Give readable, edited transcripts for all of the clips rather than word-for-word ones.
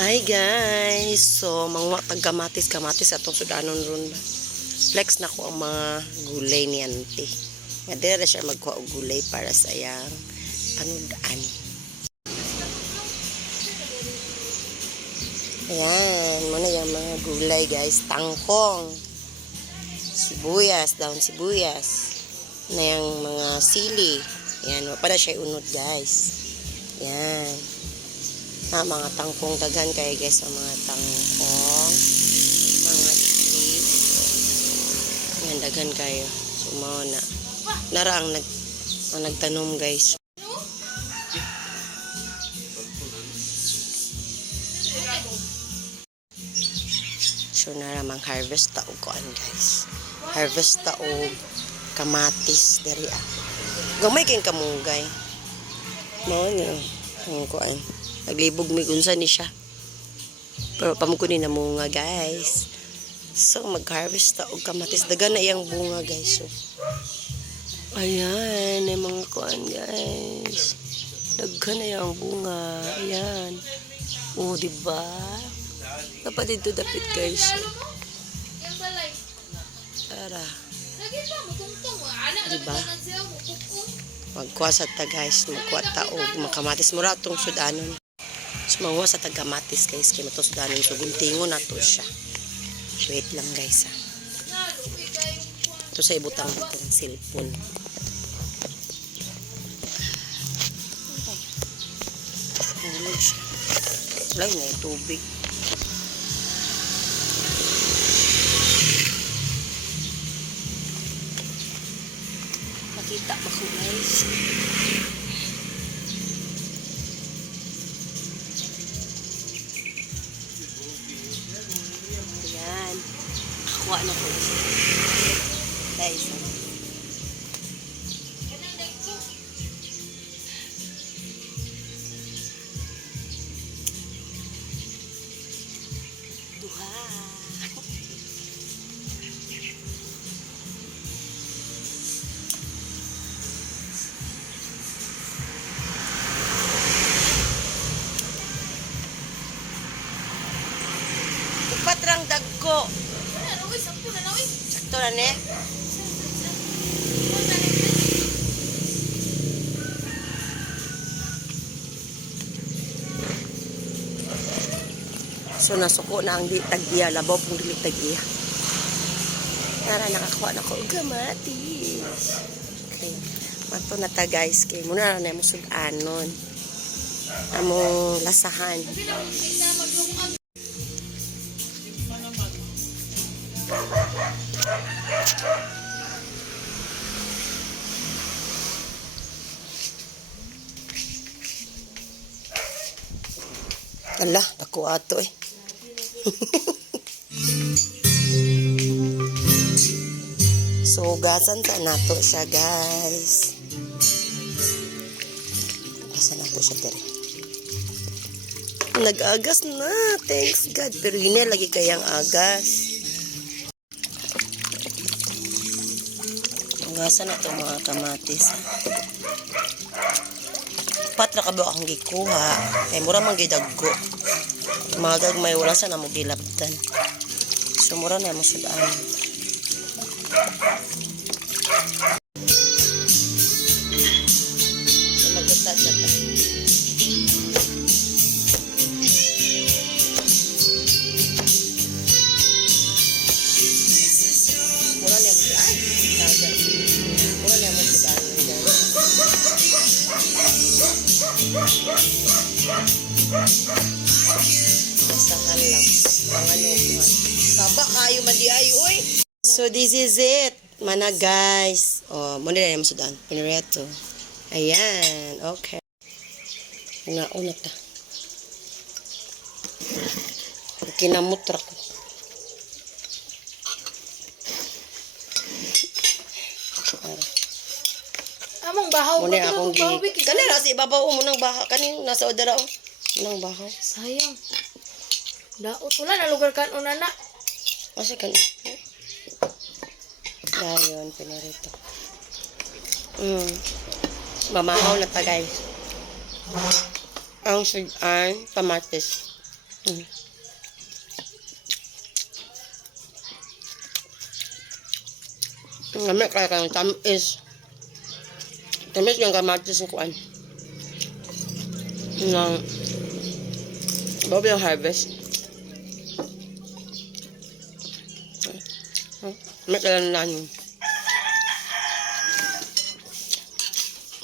Hi guys! So, mga kamatis atong sudanon ron ba? Flex na ko ang mga gulay ni auntie. Nga dira siya magkuha og gulay para sa iyang panudaan. Ayan, muna yung mga gulay guys. Tangkong, sibuyas, daon sibuyas. Na yung mga sili. Ayan, para siya unod guys. Ayan. Mga tangkong daghan kayo guys, ang mga tangkong, mga sili. Ayan, daghan kayo. So, mga nara ang nagtanom guys. So, nara mang harvest taog koan guys. Harvest taog kamatis dari gamay kayong kamunggay. Mao niya ang koan. Naglibog may gunsa ni siya. Pero pamukunin na bunga guys. So mag-harvest ta og kamatis. Dagan na iyang bunga guys. So, ayan. Ay mga kuan guys. Dagan na iyang bunga. Ayan. O diba? Dapat dito dapit guys. So, tara. Diba? Magkuha sa ta guys. Magkuha ta og makamatis. Mura itong sudanon. Sumawa sa tagamatis guys kay matos danon so guntingon nato siya. Wait lang guys ha. Ito sa ibutang itong cellphone. Hulog siya. Wala na tubig. Makita ba ko guys? Kuha na ko. Guys. Duha. Upat rang dagko. Sakto na ne. So nasuko na ang tag-iya. Labaw pong dili tag-iya. Tara, nakakuha na ko. Kamatis. Okay. Mato na ta guys. Kaya muna na mo sudanon. Among lasahan. Ala, ako ato eh. So, gasan sa nato siya guys. Gasan nato siya dire. Nag-agas na. Thanks God. Pero hindi lagi kayang agas. Gasan na ito mga kamatis. Patra ka ba akong gikuha? Eh, mura mang gidaggo. Mga gagmay, wala sa na mo gilabdan. So, mura na mo sudaan. So, magutad na ta. Mura na mo sudaan. Mura na mo sudaan. Masahan lang. Panganuhan. Baba kayo mandi ay, uy. So, this is it. Mana, guys. Oh, muna na yung sudan. Pinireto. Ayan. Okay. Una ta. Kinamutra ko. Among bahaw ko muna akong gi. Kanina si ibabaw mo nang baha. Kanin nasa odara o. Nang bahaw. sayang. Daot wala na lugar kan unana. Kasi kan. Dayon pinarito. Mamahaw na ta guys. Ang sudan, kamatis. Mm. Ang kaya kang tamis yung kamatis ng kuan. Ng bago yung harvest. May kailan na yun.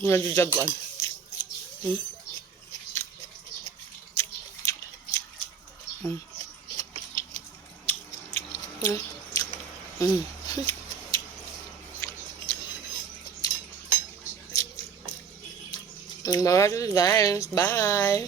Nagjajaguan. Hmm? Hmm. Hmm. Hmm. Mga guys, bye!